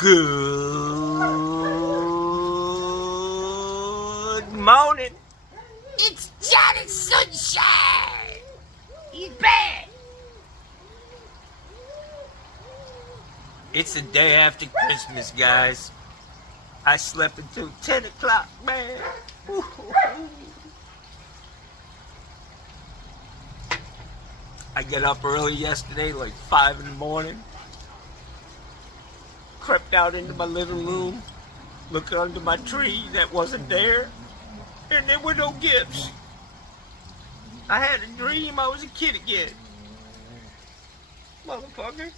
Good morning. It's Johnny Sunshine. He's back. It's the day after Christmas, guys. I slept until 10 o'clock, man. I got up early yesterday, like 5 in the morning. Crept out into my living room, looked under my tree that wasn't there, and there were no gifts. I had a dream I was a kid again. Motherfucker.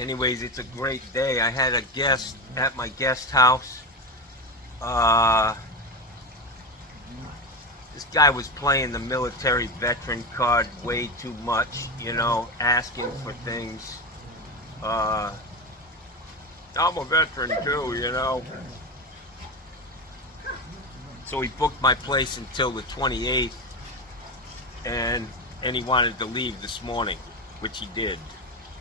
Anyways, it's a great day. I had a guest at my guest house. This guy was playing the military veteran card way too much, you know, asking for things. I'm a veteran too, you know. So he booked my place until the 28th, and he wanted to leave this morning, which he did.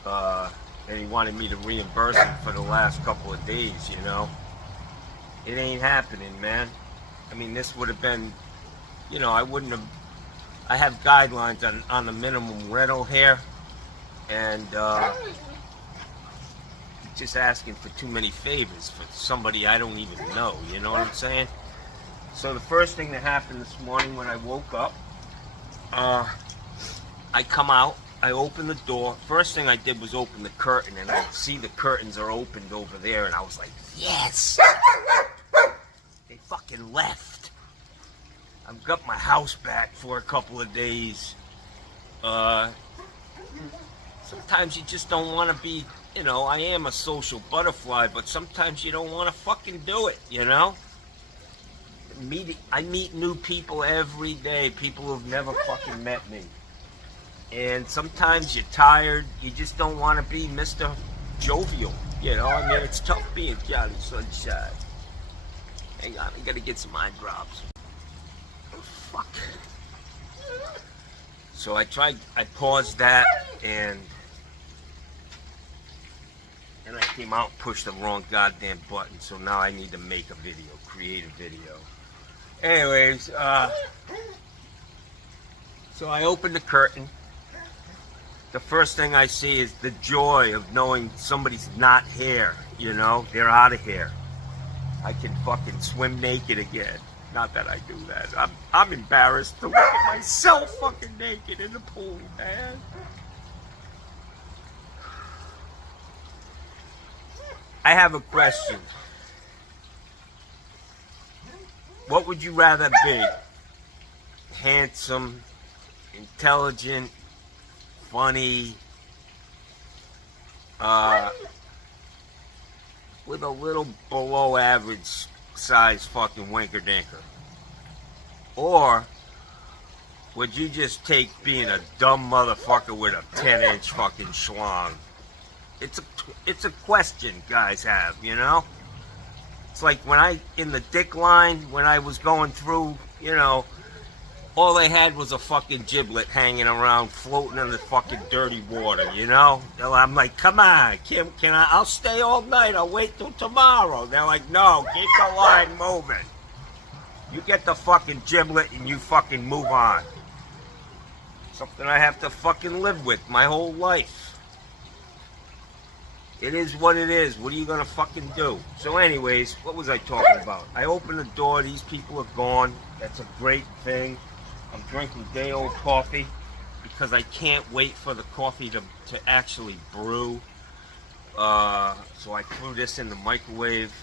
And he wanted me to reimburse him for the last couple of days, you know. It ain't happening, man. I mean, this would have been, you know, I have guidelines on the minimum rental here, and just asking for too many favors for somebody I don't even know, you know what I'm saying? So the first thing that happened this morning when I woke up, I come out, I open the door. First thing I did was open the curtain, and I see the curtains are opened over there, and I was like, yes! They fucking left. I've got my house back for a couple of days. Sometimes you just don't want to be, you know, I am a social butterfly, but sometimes you don't want to fucking do it, you know? I meet new people every day, people who've never fucking met me. And sometimes you're tired, you just don't want to be Mr. Jovial, you know? I mean, it's tough being Johnny Sunshine. Hang on, I gotta get some eye drops. Oh, fuck. So I paused that, and I came out and pushed the wrong goddamn button, so now I need to make a video, create a video. Anyways, so I opened the curtain. The first thing I see is the joy of knowing somebody's not here, you know? They're out of here. I can fucking swim naked again. Not that I do that. I'm embarrassed to look at myself fucking naked in the pool, man. I have a question. What would you rather be? Handsome, intelligent, funny, with a little below average size fucking winker dinker? Or would you just take being a dumb motherfucker with a 10-inch fucking schlong? It's a question guys have, you know? It's like in the dick line, when I was going through, you know, all they had was a fucking giblet hanging around, floating in the fucking dirty water, you know? I'm like, come on, Kim, I'll stay all night, I'll wait till tomorrow. They're like, no, keep the line moving. You get the fucking giblet and you fucking move on. Something I have to fucking live with my whole life. It is what it is. What are you gonna fucking do? So anyways, what was I talking about? I opened the door, these people are gone. That's a great thing. I'm drinking day old coffee because I can't wait for the coffee to actually brew. So I threw this in the microwave.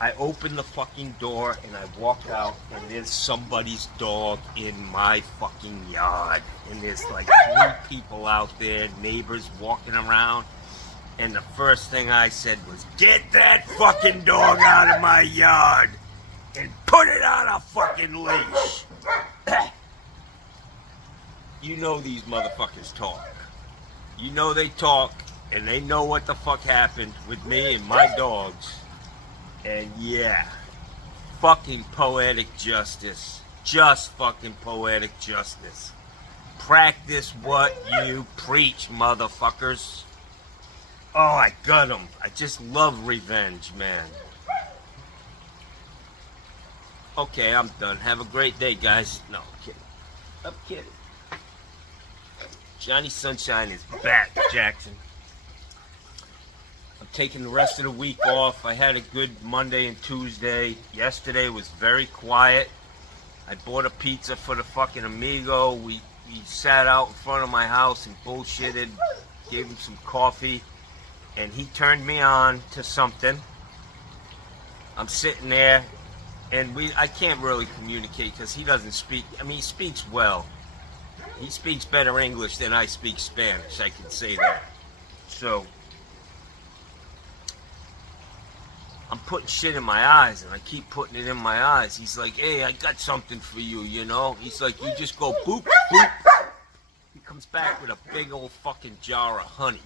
I opened the fucking door and I walk out, and there's somebody's dog in my fucking yard. And there's like 3 people out there, neighbors walking around. And the first thing I said was, get that fucking dog out of my yard and put it on a fucking leash. You know these motherfuckers talk. You know they talk, and they know what the fuck happened with me and my dogs. And yeah, fucking poetic justice. Just fucking poetic justice. Practice what you preach, motherfuckers. Oh, I got him. I just love revenge, man. Okay, I'm done. Have a great day, guys. No, I'm kidding. I'm kidding. Johnny Sunshine is back, Jackson. I'm taking the rest of the week off. I had a good Monday and Tuesday. Yesterday was very quiet. I bought a pizza for the fucking amigo. We sat out in front of my house and bullshitted. Gave him some coffee. And he turned me on to something. I'm sitting there. And I can't really communicate because he doesn't speak. I mean, he speaks well. He speaks better English than I speak Spanish. I can say that. So, I'm putting shit in my eyes, and I keep putting it in my eyes. He's like, hey, I got something for you, you know? He's like, you just go boop, boop. He comes back with a big old fucking jar of honey.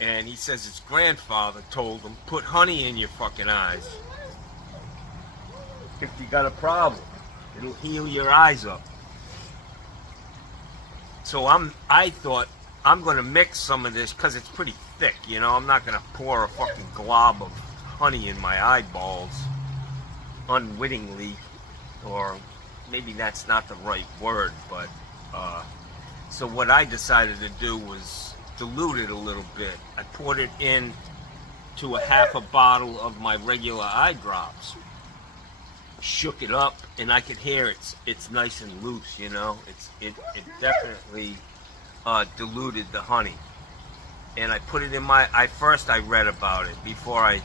And he says his grandfather told him, put honey in your fucking eyes. If you got a problem, it'll heal your eyes up. So I thought I'm gonna mix some of this because it's pretty thick, you know. I'm not gonna pour a fucking glob of honey in my eyeballs unwittingly, or maybe that's not the right word, but so what I decided to do was dilute it a little bit. I poured it in to a half a bottle of my regular eye drops. Shook it up, and I could hear it's nice and loose, you know. It definitely diluted the honey, and I put it in my. First I read about it before I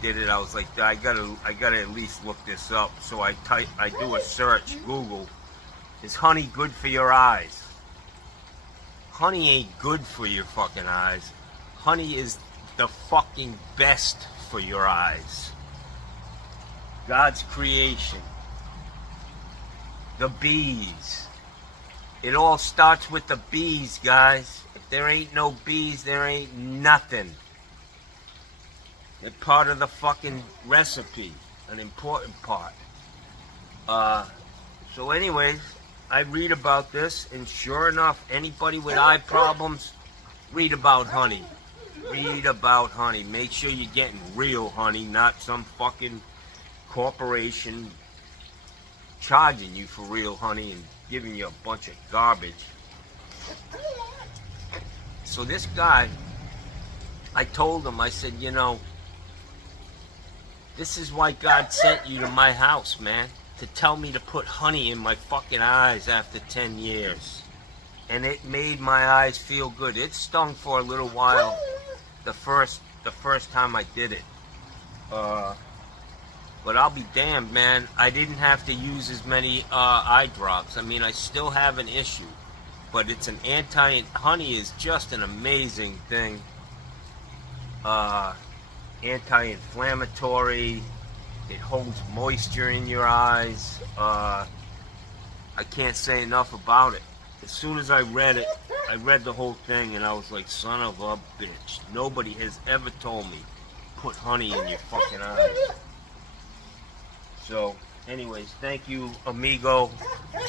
did it. I was like, I gotta at least look this up. So I do a search, Google, is honey good for your eyes? Honey ain't good for your fucking eyes. Honey is the fucking best for your eyes. God's creation. The bees. It all starts with the bees, guys. If there ain't no bees, there ain't nothing. They're part of the fucking recipe. An important part. So anyways, I read about this, and sure enough, anybody with eye problems, read about honey. Read about honey. Make sure you're getting real honey, not some fucking corporation charging you for real honey and giving you a bunch of garbage. So this guy, I told him, I said, you know, this is why God sent you to my house, man, to tell me to put honey in my fucking eyes after 10 years. And it made my eyes feel good. It stung for a little while the first time I did it. But I'll be damned, man. I didn't have to use as many eye drops. I mean, I still have an issue. But it's an honey is just an amazing thing. Anti-inflammatory. It holds moisture in your eyes. I can't say enough about it. As soon as I read it, I read the whole thing, and I was like, son of a bitch. Nobody has ever told me, put honey in your fucking eyes. So, anyways, thank you, amigo.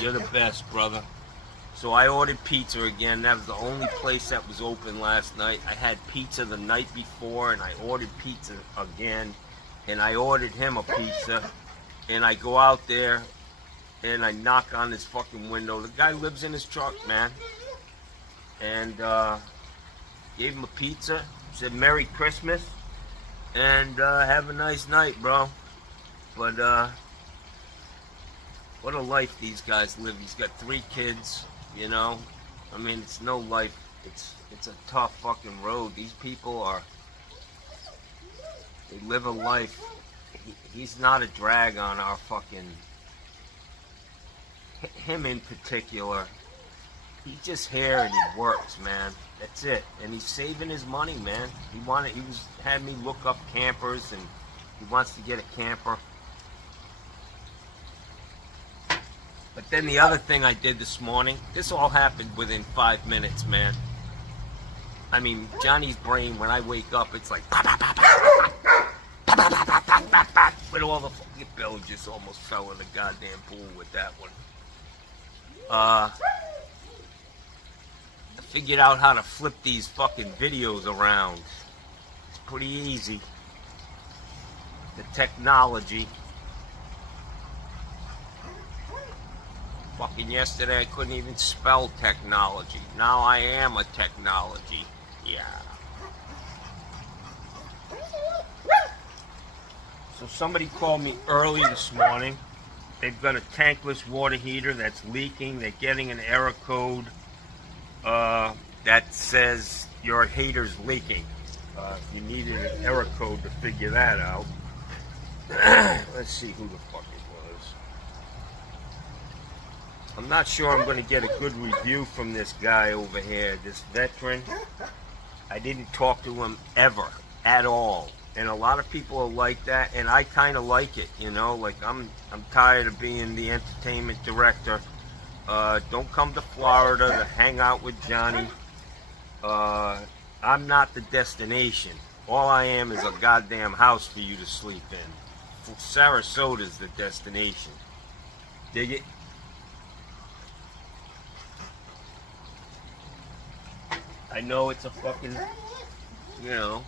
You're the best, brother. So I ordered pizza again. That was the only place that was open last night. I had pizza the night before, and I ordered pizza again. And I ordered him a pizza. And I go out there, and I knock on his fucking window. The guy lives in his truck, man. And gave him a pizza. Said, Merry Christmas. And have a nice night, bro. But, what a life these guys live. He's got 3 kids, you know. I mean, it's no life. It's a tough fucking road. These people they live a life. He's not a drag on our fucking, him in particular. He's just here and he works, man. That's it. And he's saving his money, man. Had me look up campers, and he wants to get a camper. But then the other thing I did this morning, this all happened within 5 minutes, man. I mean, Johnny's brain, when I wake up, it's like, but all the fucking Bill just almost fell in the goddamn pool with that one. I figured out how to flip these fucking videos around. It's pretty easy. The technology. Fucking yesterday I couldn't even spell technology. Now I am a technology. Yeah. So somebody called me early this morning. They've got a tankless water heater that's leaking. They're getting an error code that says your heater's leaking. You needed an error code to figure that out. Let's see who the fuck it was. I'm not sure I'm going to get a good review from this guy over here, this veteran. I didn't talk to him ever, at all. And a lot of people are like that, and I kind of like it, you know. Like, I'm tired of being the entertainment director. Don't come to Florida to hang out with Johnny. I'm not the destination. All I am is a goddamn house for you to sleep in. Sarasota's the destination. Dig it? I know it's a fucking, you know,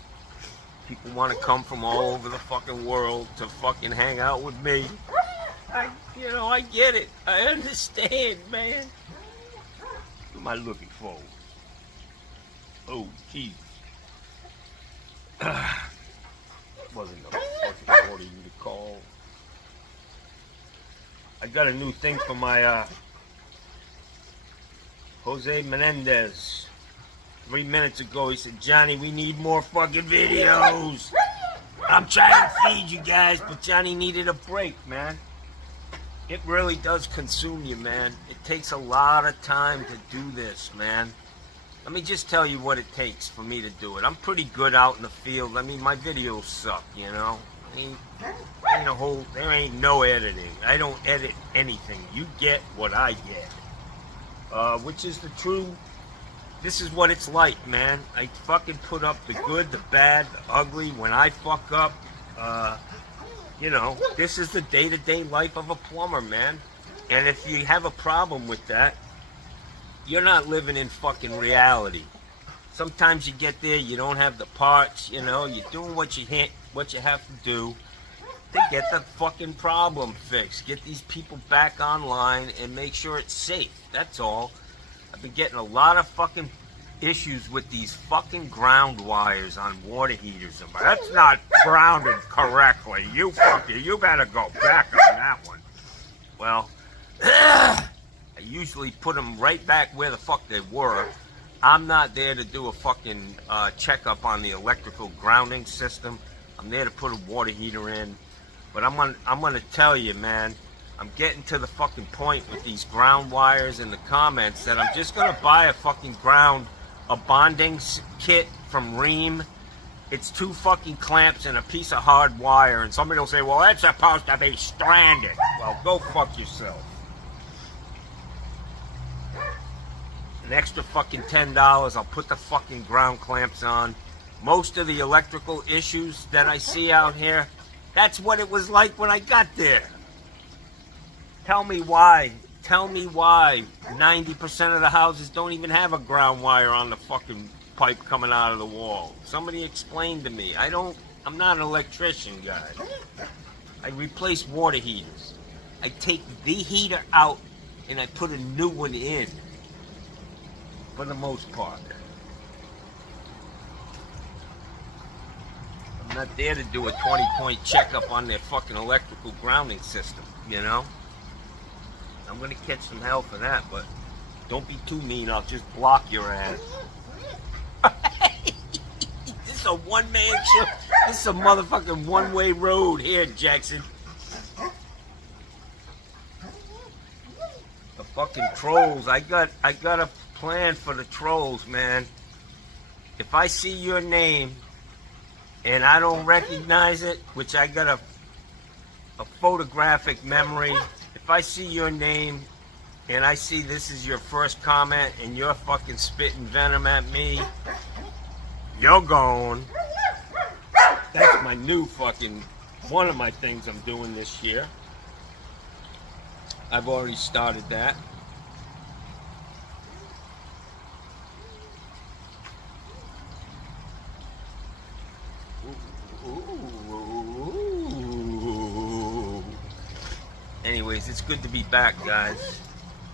people want to come from all over the fucking world to fucking hang out with me. I get it. I understand, man. What am I looking for? Oh, Jesus. Wasn't no fucking order you to call. I got a new thing for my Jose Menendez. 3 minutes ago, he said, Johnny, we need more fucking videos. I'm trying to feed you guys, but Johnny needed a break, man. It really does consume you, man. It takes a lot of time to do this, man. Let me just tell you what it takes for me to do it. I'm pretty good out in the field. I mean, my videos suck, you know. There ain't no editing. I don't edit anything. You get what I get. Which is the true... This is what it's like, man. I fucking put up the good, the bad, the ugly. When I fuck up, you know, this is the day-to-day life of a plumber, man. And if you have a problem with that, you're not living in fucking reality. Sometimes you get there, you don't have the parts, you know, you're doing what you have to do to get the fucking problem fixed. Get these people back online and make sure it's safe. That's all. I've been getting a lot of fucking issues with these fucking ground wires on water heaters. That's not grounded correctly. You better go back on that one. Well, I usually put them right back where the fuck they were. I'm not there to do a fucking checkup on the electrical grounding system. I'm there to put a water heater in. But I'm gonna tell you, man, I'm getting to the fucking point with these ground wires in the comments that I'm just gonna buy a bonding kit from Ream. It's 2 fucking clamps and a piece of hard wire, and somebody will say, well, that's supposed to be stranded. Well, go fuck yourself. An extra fucking $10, I'll put the fucking ground clamps on. Most of the electrical issues that I see out here, that's what it was like when I got there. Tell me why 90% of the houses don't even have a ground wire on the fucking pipe coming out of the wall. Somebody explain to me. I'm not an electrician, guy. I replace water heaters. I take the heater out and I put a new one in. For the most part. I'm not there to do a 20-point checkup on their fucking electrical grounding system, you know? I'm gonna catch some hell for that, but don't be too mean, I'll just block your ass. This is a one-man show. This is a motherfucking one-way road here, Jackson. The fucking trolls. I got a plan for the trolls, man. If I see your name and I don't recognize it, which I got a photographic memory. If I see your name and I see this is your first comment and you're fucking spitting venom at me, you're gone. That's my new fucking, one of my things I'm doing this year. I've already started that. Anyways, it's good to be back, guys.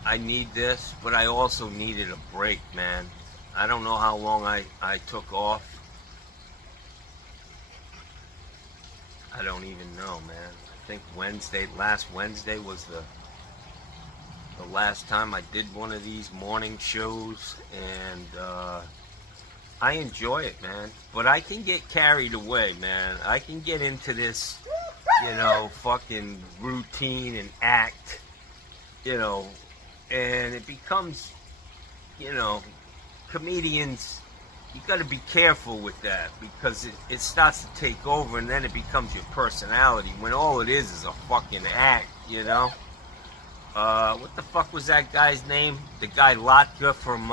I need this, but I also needed a break, man. I don't know how long I took off. I don't even know, man. I think last Wednesday was the last time I did one of these morning shows, and I enjoy it, man. But I can get carried away, man. I can get into this, fucking routine and act, and it becomes, comedians, you got to be careful with that, because it starts to take over, and then it becomes your personality, when all it is a fucking act, what the fuck was that guy's name? The guy Latka from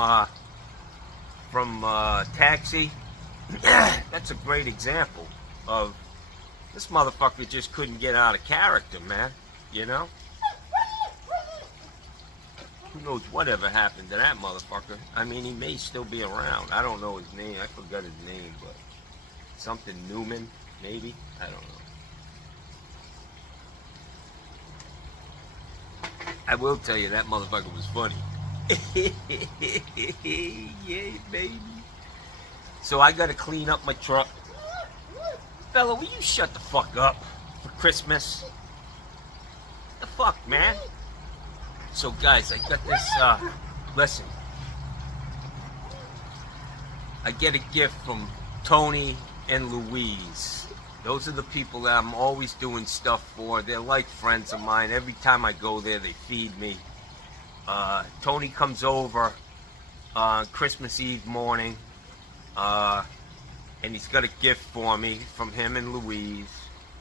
Taxi. That's a great example of this motherfucker just couldn't get out of character, man. Who knows whatever happened to that motherfucker? I mean, he may still be around. I don't know his name. I forgot his name, but something Newman, maybe? I don't know. I will tell you, that motherfucker was funny. Yeah, baby. So I gotta clean up my truck. Fella, will you shut the fuck up for Christmas? What the fuck, man? So guys, I got this, listen. I get a gift from Tony and Louise. Those are the people that I'm always doing stuff for. They're like friends of mine. Every time I go there, they feed me. Tony comes over on Christmas Eve morning, and he's got a gift for me from him and Louise,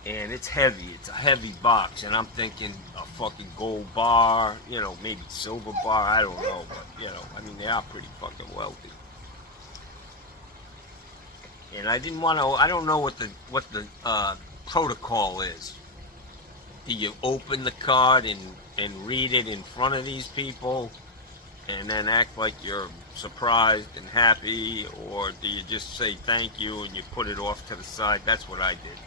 and it's heavy. It's a heavy box, and I'm thinking a fucking gold bar, maybe silver bar, I don't know, but, I mean, they are pretty fucking wealthy. And I didn't want to, I don't know what the protocol is. Do you open the card and read it in front of these people and then act like you're surprised and happy, or do you just say thank you and you put it off to the side? That's what I did.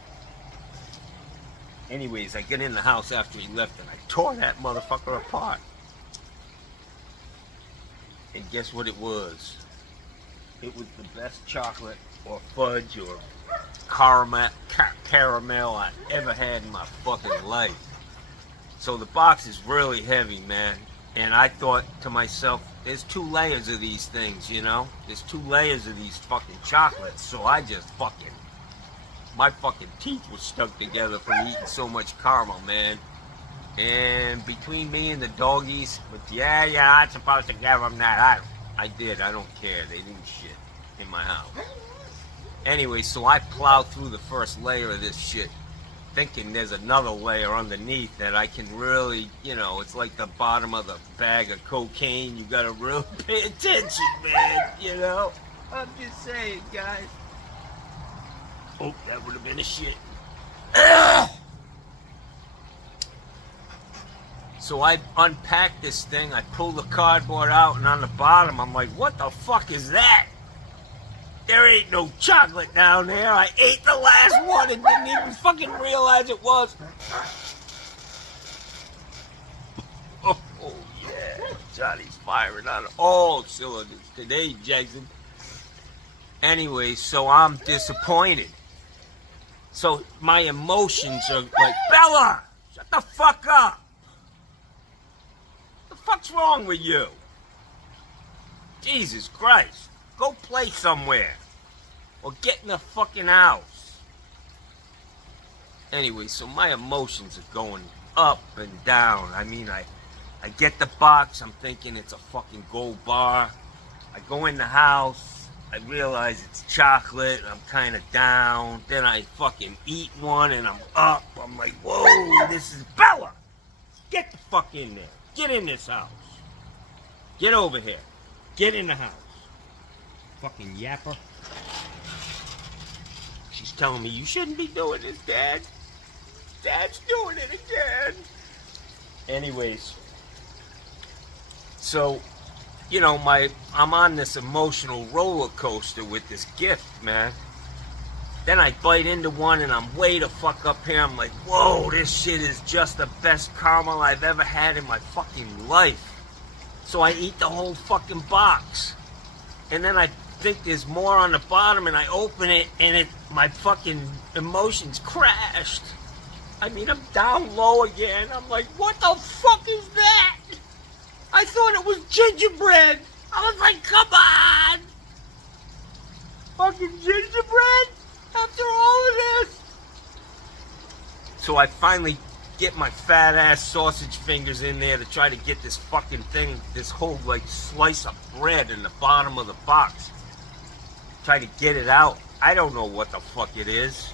Anyways, I get in the house after he left and I tore that motherfucker apart. And guess what it was? It was the best chocolate or fudge or caramel I've ever had in my fucking life. So the box is really heavy, man. And I thought to myself, there's 2 layers of these things, There's 2 layers of these fucking chocolates. So I just my fucking teeth were stuck together from eating so much caramel, man. And between me and the doggies, but yeah, I'm supposed to give them that. I did, I don't care. They didn't shit in my house. Anyway, so I plowed through the first layer of this shit, thinking there's another layer underneath that I can really, it's like the bottom of the bag of cocaine. You gotta really pay attention, man, I'm just saying, guys. Oh, that would have been a shit. So I unpacked this thing, I pulled the cardboard out, and on the bottom, I'm like, what the fuck is that? There ain't no chocolate down there. I ate the last one and didn't even fucking realize it was. Oh yeah, Johnny's firing on all cylinders today, Jackson. Anyway, so I'm disappointed. So my emotions are like, Bella, shut the fuck up. What the fuck's wrong with you? Jesus Christ. Go play somewhere. Or get in the fucking house. Anyway, so my emotions are going up and down. I mean, I get the box. I'm thinking it's a fucking gold bar. I go in the house. I realize it's chocolate. I'm kind of down. Then I fucking eat one and I'm up. I'm like, whoa, this is Bella. Get the fuck in there. Get in this house. Get over here. Get in the house. Fucking yapper. She's telling me, you shouldn't be doing this, Dad. Dad's doing it again. Anyways. So, I'm on this emotional roller coaster with this gift, man. Then I bite into one and I'm way the fuck up here. I'm like, whoa, this shit is just the best caramel I've ever had in my fucking life. So I eat the whole fucking box. And then I think there's more on the bottom and I open it and my fucking emotions crashed. I mean, I'm down low again. I'm like, what the fuck is that? I thought it was gingerbread. I was like, come on. Fucking gingerbread? After all of this? So I finally get my fat ass sausage fingers in there to try to get this fucking thing, this whole like slice of bread in the bottom of the box. Try to get it out. I don't know what the fuck it is.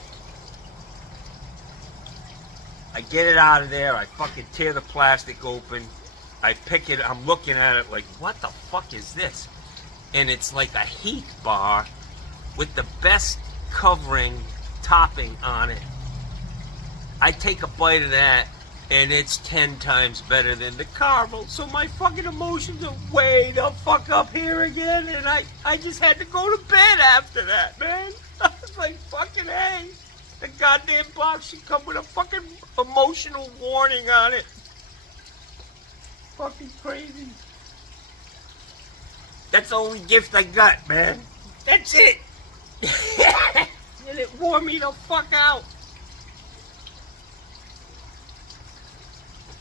I get it out of there. I fucking tear the plastic open. I pick it. I'm looking at it like, what the fuck is this? And it's like a Heath bar with the best covering topping on it. I take a bite of that and it's 10 times better than the caramel. So my fucking emotions are way the fuck up here again, and I just had to go to bed after that, man. I was like, fucking hey, the goddamn box should come with a fucking emotional warning on it. Fucking crazy. That's the only gift I got, man. That's it. And it wore me the fuck out.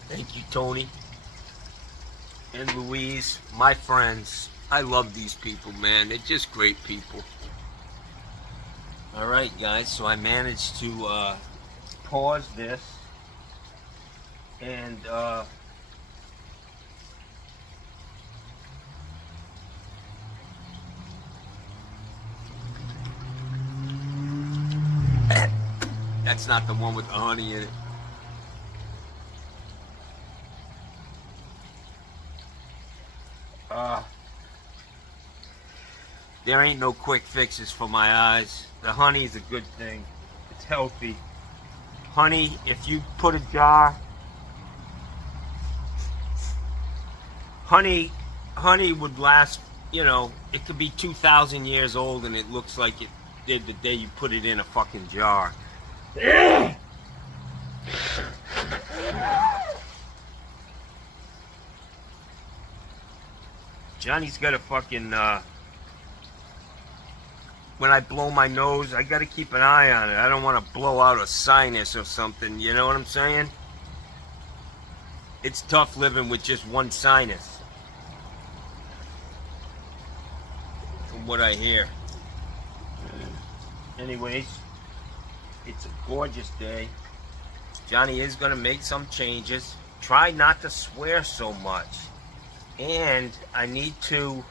Thank you, Tony and Louise, my friends. I love these people, man. They're just great people. All right, guys. So I managed to pause this and that's not the one with the honey in it. There ain't no quick fixes for my eyes. The honey's a good thing. It's healthy. Honey, if you put a jar... Honey would last, you know, it could be 2,000 years old and it looks like it did the day you put it in a fucking jar. Johnny's got a fucking, when I blow my nose, I gotta keep an eye on it. I don't want to blow out a sinus or something, you know what I'm saying? It's tough living with just one sinus, from what I hear. Anyways, it's a gorgeous day. Johnny is gonna make some changes. Try not to swear so much. And I need to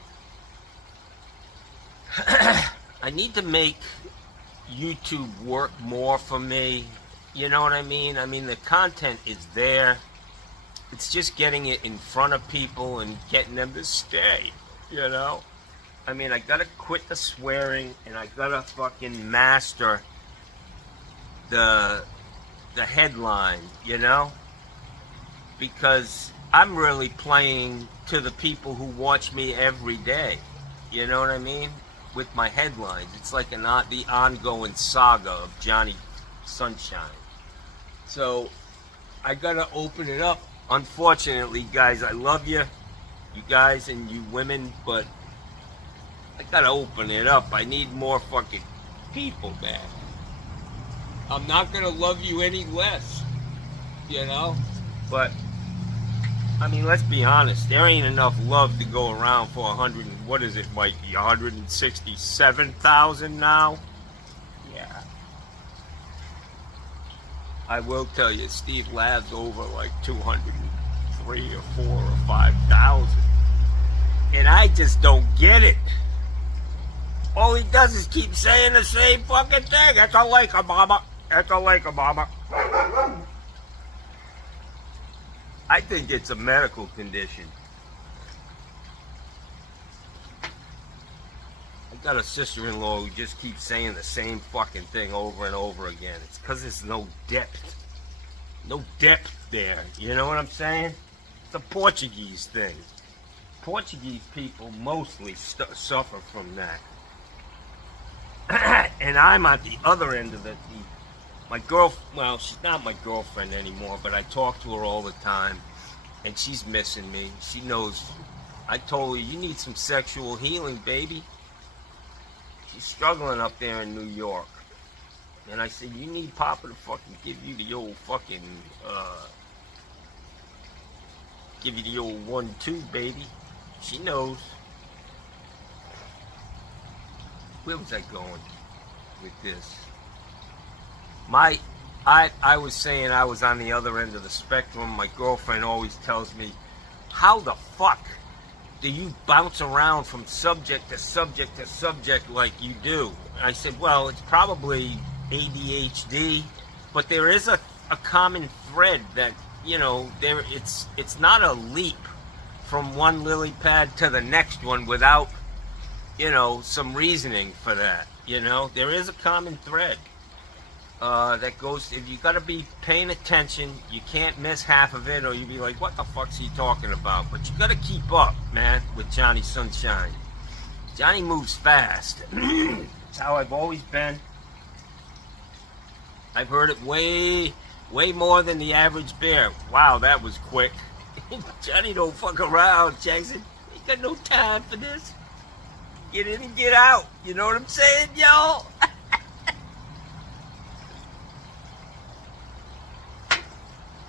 I need to make YouTube work more for me. You know what I mean? I mean, the content is there. It's just getting it in front of people and getting them to stay, you know? I mean, I gotta quit the swearing and I gotta fucking master the headline, you know? Because I'm really playing to the people who watch me every day. You know what I mean? With my headlines. It's like the ongoing saga of Johnny Sunshine. So, I gotta open it up. Unfortunately, guys, I love you. You guys and you women, but I gotta open it up. I need more fucking people, man. I'm not gonna love you any less. You know? But I mean, let's be honest. There ain't enough love to go around for 100. What is it, Mikey? 167,000 now. Yeah. I will tell you, Steve Lab's over like 203 or 4 or 5,000, and I just don't get it. All he does is keep saying the same fucking thing. It's a lake, mama. It's a lake, mama. I think it's a medical condition. I got a sister-in-law who just keeps saying the same fucking thing over and over again. It's because there's no depth. No depth there. You know what I'm saying? It's a Portuguese thing. Portuguese people mostly suffer from that. And I'm at the other end of it. My girl, well, she's not my girlfriend anymore, but I talk to her all the time, and she's missing me. She knows. I told her, you need some sexual healing, baby. She's struggling up there in New York. And I said, you need Papa to fucking give you the old fucking, give you the old 1-2, baby. She knows. Where was I going with this? I was saying I was on the other end of the spectrum. My girlfriend always tells me, how the fuck do you bounce around from subject to subject to subject like you do? And I said, well, it's probably ADHD, but there is a common thread that, you know, it's not a leap from one lily pad to the next one without, you know, some reasoning for that. You know, there is a common thread that goes. If you got to be paying attention, you can't miss half of it, or you'll be like, what the fuck's he talking about? But you got to keep up, man, with Johnny Sunshine. Johnny moves fast. It's how I've always been. I've heard it way more than the average bear. Wow, that was quick. Johnny don't fuck around, Jackson. Ain't got no time for this. Get in and get out. You know what I'm saying, y'all?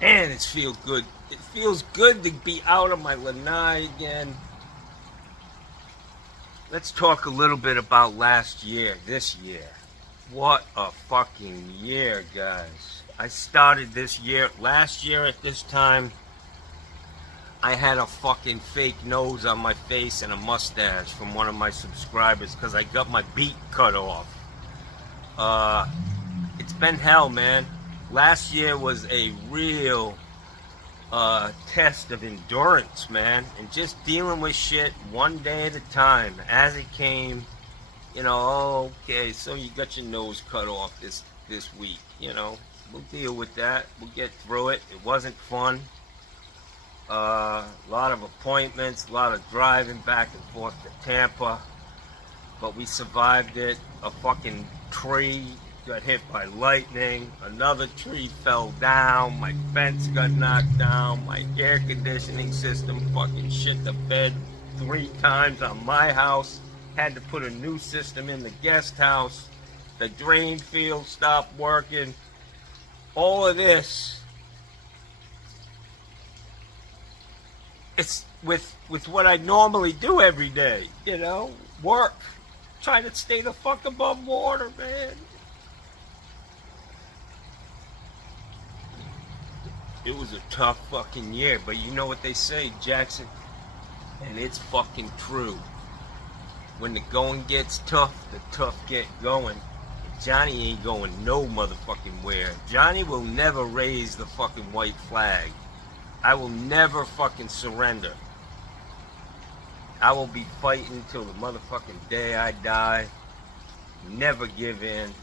Man, it feels good. It feels good to be out of my lanai again. Let's talk a little bit about last year, this year. What a fucking year, guys. I started this year, last year at this time, I had a fucking fake nose on my face and a mustache from one of my subscribers because I got my beak cut off. It's been hell, man. Last year was a real test of endurance, man, and just dealing with shit one day at a time as it came. You know, oh, okay, so you got your nose cut off this week. You know, we'll deal with that. We'll get through it. It wasn't fun. A lot of appointments, a lot of driving back and forth to Tampa, but we survived it. A fucking tree got hit by lightning, another tree fell down, my fence got knocked down, my air conditioning system fucking shit the bed 3 times on my house, had to put a new system in the guest house, the drain field stopped working, all of this. It's with what I normally do every day, you know, work, trying to stay the fuck above water, man. It was a tough fucking year, but you know what they say, Jackson, and it's fucking true. When the going gets tough, the tough get going. Johnny ain't going no motherfucking where. Johnny will never raise the fucking white flag. I will never fucking surrender. I will be fighting till the motherfucking day I die. Never give in.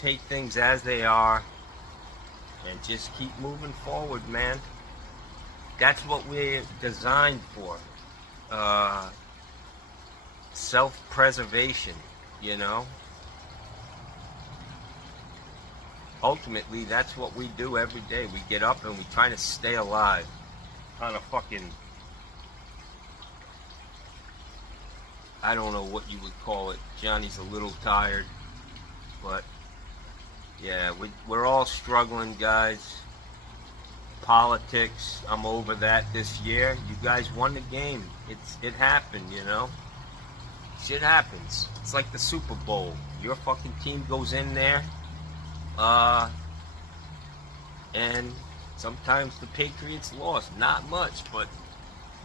Take things as they are. And just keep moving forward, man. That's what we're designed for. Self-preservation, you know? Ultimately, that's what we do every day. We get up and we try to stay alive on a fucking, I don't know what you would call it. Johnny's a little tired, but yeah, we're all struggling, guys. Politics, I'm over that this year. You guys won the game. It happened, you know? Shit happens. It's like the Super Bowl. Your fucking team goes in there, and sometimes the Patriots lost. Not much, but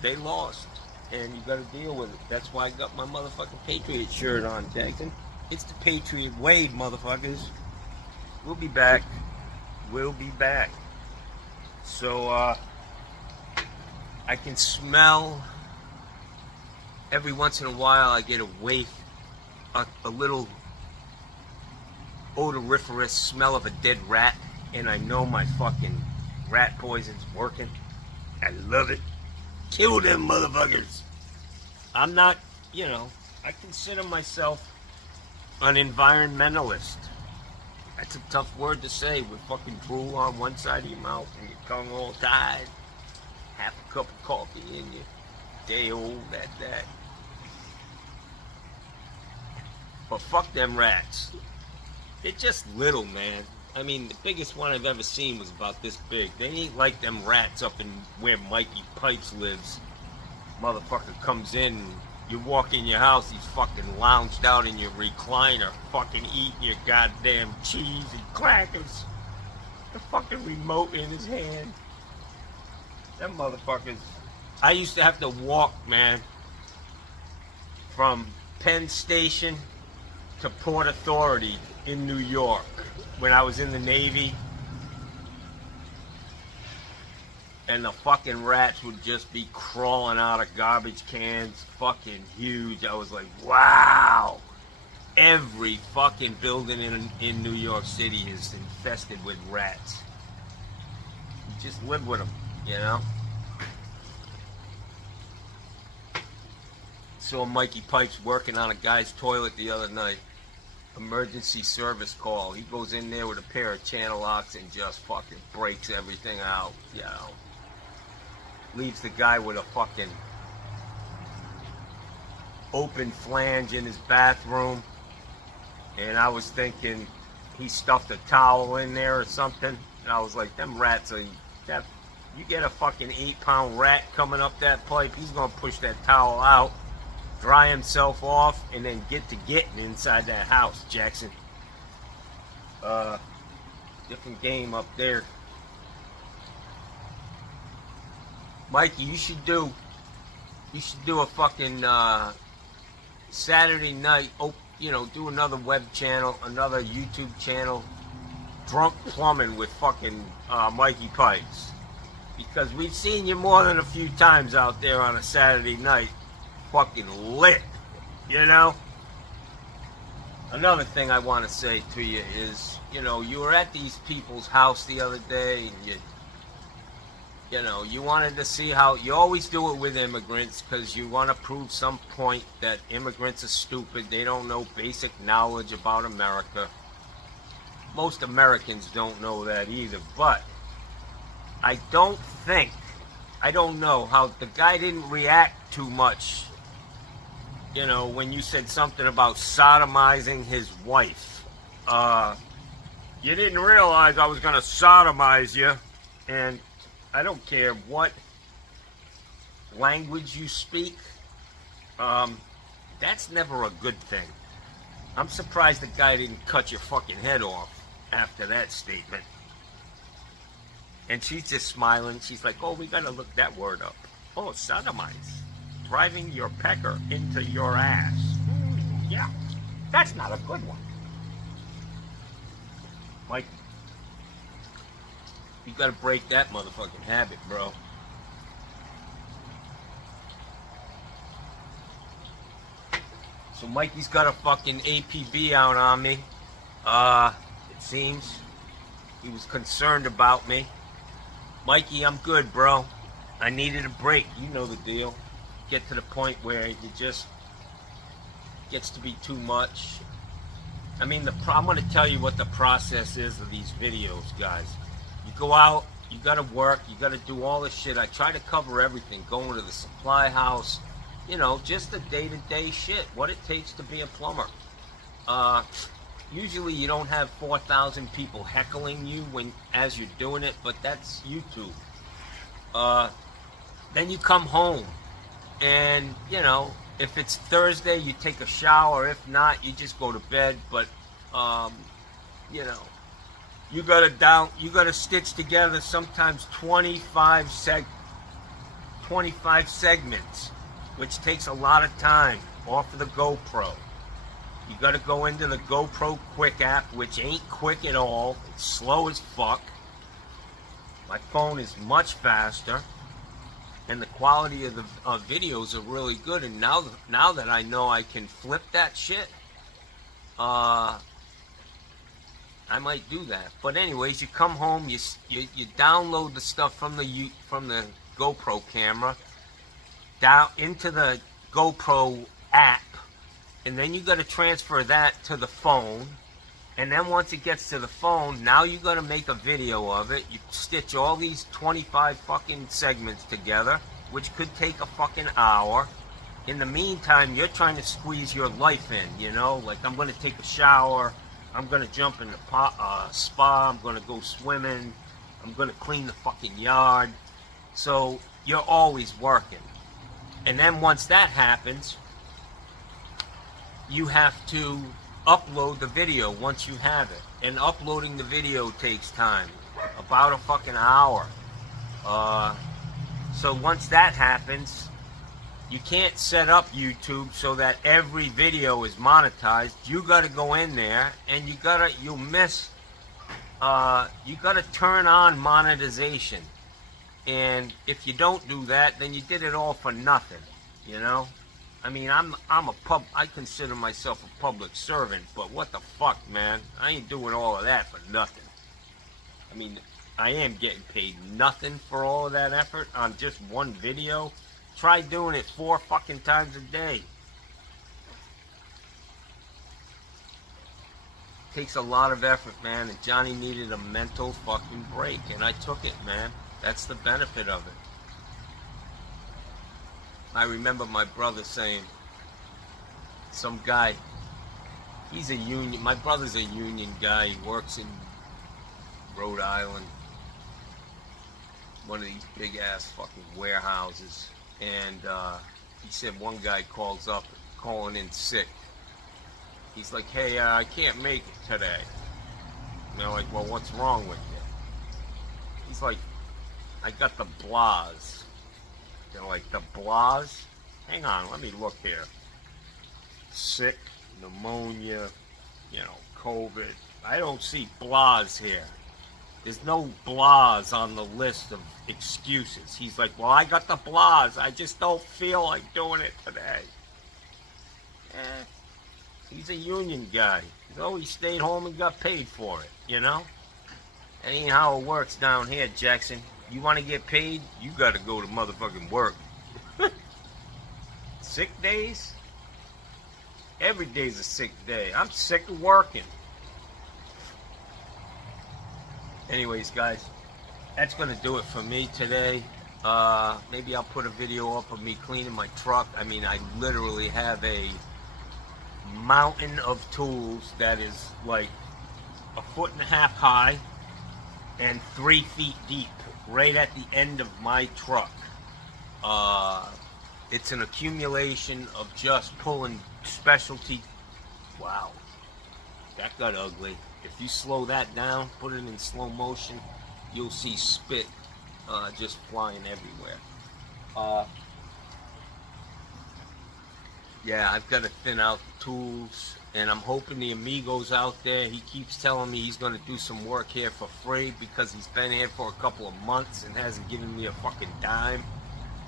they lost. And you gotta deal with it. That's why I got my motherfucking Patriot shirt on, Jackson. It's the Patriot way, motherfuckers. We'll be back. We'll be back. So, I can smell, every once in a while I get a whiff, a little odoriferous smell of a dead rat, and I know my fucking rat poison's working. I love it. Kill them motherfuckers. I'm not, you know, I consider myself an environmentalist. That's a tough word to say with fucking drool on one side of your mouth and your tongue all tied. Half a cup of coffee in you. Day old at that. But fuck them rats. They're just little, man. I mean, the biggest one I've ever seen was about this big. They ain't like them rats up in where Mikey Pipes lives. Motherfucker comes in, you walk in your house, he's fucking lounged out in your recliner, fucking eating your goddamn cheese and crackers. The fucking remote in his hand. Them motherfuckers. I used to have to walk, man, from Penn Station to Port Authority in New York when I was in the Navy. And the fucking rats would just be crawling out of garbage cans, fucking huge. I was like, wow. Every fucking building in New York City is infested with rats. You just live with them, you know? Saw Mikey Pipes working on a guy's toilet the other night. Emergency service call. He goes in there with a pair of channel locks and just fucking breaks everything out, you know. Leaves the guy with a fucking open flange in his bathroom. And I was thinking he stuffed a towel in there or something. And I was like, them rats are... You get a fucking 8-pound rat coming up that pipe, he's gonna push that towel out, dry himself off, and then get to getting inside that house, Jackson. Different game up there. Mikey, you should do a fucking Saturday night, do another web channel, another YouTube channel, Drunk Plumbing with fucking Mikey Pipes. Because we've seen you more than a few times out there on a Saturday night, fucking lit, you know? Another thing I want to say to you is, you were at these people's house the other day, and you wanted to see how, you always do it with immigrants because you want to prove some point that immigrants are stupid, they don't know basic knowledge about America. Most Americans don't know that either, but I don't know how the guy didn't react too much, when you said something about sodomizing his wife. You didn't realize I was going to sodomize you, and I don't care what language you speak, that's never a good thing. I'm surprised the guy didn't cut your fucking head off after that statement. And she's just smiling. She's like, oh, we gotta look that word up. Oh, sodomize. Driving your pecker into your ass. Yeah, that's not a good one. Mike, you gotta break that motherfucking habit, bro. So Mikey's got a fucking APB out on me. It seems. He was concerned about me. Mikey, I'm good, bro. I needed a break. You know the deal. Get to the point where it just gets to be too much. I mean, I'm going to tell you what the process is of these videos, guys. You go out, you got to work, you got to do all this shit. I try to cover everything. Going to the supply house, just the day-to-day shit. What it takes to be a plumber. Usually you don't have 4,000 people heckling you as you're doing it, but that's YouTube. Then you come home, and if it's Thursday, you take a shower. If not, you just go to bed. But you gotta stitch together sometimes 25 segments, which takes a lot of time off of the GoPro. You gotta go into the GoPro Quick app, which ain't quick at all. It's slow as fuck. My phone is much faster, and the quality of the videos are really good. And now that I know I can flip that shit, I might do that. But anyways, you come home, you download the stuff from the GoPro camera down into the GoPro app. and then you got to transfer that to the phone. And then once it gets to the phone, now you got to make a video of it. You stitch all these 25 fucking segments together, which could take a fucking hour. In the meantime, you're trying to squeeze your life in, you know? Like, I'm going to take a shower. I'm going to jump in the spa. I'm going to go swimming. I'm going to clean the fucking yard. So you're always working. And then once that happens, you have to upload the video once you have it. And uploading the video takes time. About a fucking hour. So once that happens, you can't set up YouTube so that every video is monetized. You got to go in there and you got to turn on monetization. And if you don't do that, then you did it all for nothing, you know? I mean, I consider myself a public servant, but what the fuck, man? I ain't doing all of that for nothing. I mean, I am getting paid nothing for all of that effort on just one video. Try doing it 4 fucking times a day. Takes a lot of effort, man, and Johnny needed a mental fucking break, and I took it, man. That's the benefit of it. I remember my brother saying, some guy, he's a union, my brother's a union guy, he works in Rhode Island, one of these big ass fucking warehouses. And he said one guy calling in sick. He's like, hey, I can't make it today. And they're like, well, what's wrong with you? He's like, I got the blahs. They're like, the blahs? Hang on, let me look here. Sick, pneumonia, you know, COVID. I don't see blahs here. There's no blahs on the list of excuses. He's like, well, I got the blahs. I just don't feel like doing it today. He's a union guy. So he stayed home and got paid for it, you know? That ain't how it works down here, Jackson. You want to get paid, you got to go to motherfucking work. Sick days? Every day's a sick day. I'm sick of working. Anyways, guys, that's going to do it for me today. Maybe I'll put a video up of me cleaning my truck. I mean, I literally have a mountain of tools that is like 1.5 feet high and 3 feet deep right at the end of my truck. It's an accumulation of just pulling specialty. Wow, that got ugly. If you slow that down, put it in slow motion, you'll see spit just flying everywhere. Yeah, I've got to thin out the tools, and I'm hoping the amigo's out there. He keeps telling me he's going to do some work here for free because he's been here for a couple of months and hasn't given me a fucking dime.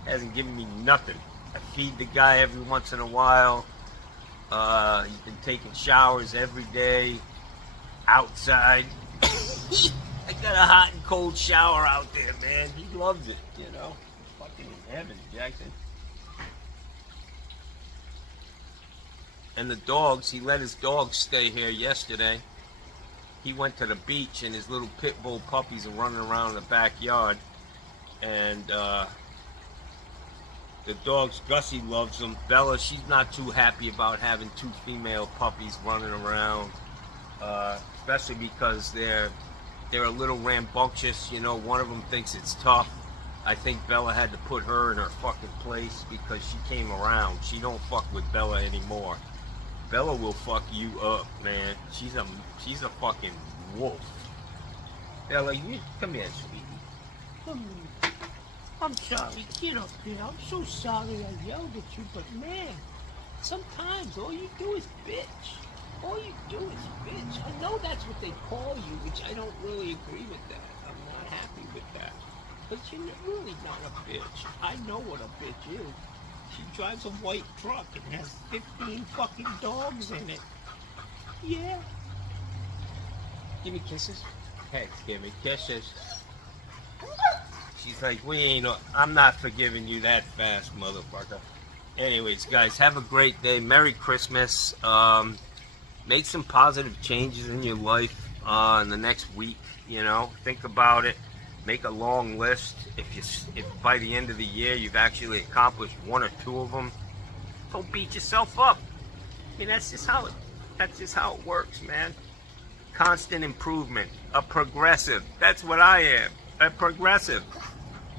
Hasn't given me nothing. I feed the guy every once in a while. He's been taking showers every day. Outside. I got a hot and cold shower out there, man. He loves it, you know. Fucking in heaven, Jackson. And the dogs, he let his dogs stay here yesterday. He went to the beach and his little pit bull puppies are running around in the backyard. And the dogs, Gussie loves them. Bella, she's not too happy about having 2 female puppies running around. Especially because they're a little rambunctious, you know. One of them thinks it's tough. I think Bella had to put her in her fucking place because she came around. She don't fuck with Bella anymore. Bella will fuck you up, man. She's a fucking wolf. Bella, you come here, sweetie. Come here. I'm sorry, get up here. I'm so sorry I yelled at you, but man, sometimes all you do is bitch. All you do is bitch. I know that's what they call you, which I don't really agree with that. I'm not happy with that. But you're really not a bitch. I know what a bitch is. She drives a white truck and has 15 fucking dogs in it. Yeah. Give me kisses. Hey, give me kisses. She's like, I'm not forgiving you that fast, motherfucker. Anyways, guys, have a great day. Merry Christmas. Make some positive changes in your life in the next week. You know, think about it. Make a long list. If by the end of the year you've actually accomplished one or two of them, don't beat yourself up. I mean, that's just how it works, man. Constant improvement. A progressive. That's what I am. A progressive.